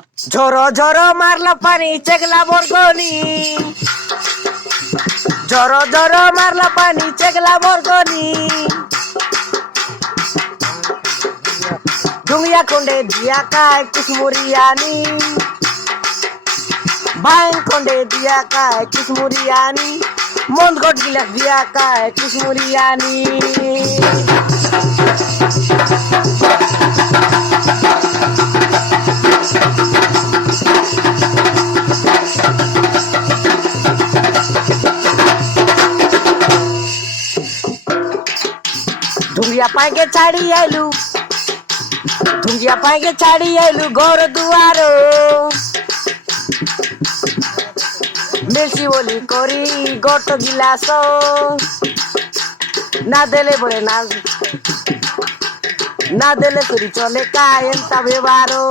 झोरो झोरो मारला पाणी चेगला बोरगोनी झोरो झोरो मारला पाणी चेगला बोरगोनी दुनिया कोंडे दिया काय किसमुरियानी भांग कोंडे दिया काय किसमुरियानी मोंद गोट गिला दिया काय किसमुरियानी धुंगिया पाएंगे छाड़ी आलू धुंगिया पाएंगे छाड़ी आलू गौर दुआरो मिर्ची बोली कोरी गोटो गिलासो ना देले बोले ना देले तुरी चले का एंता बेवारो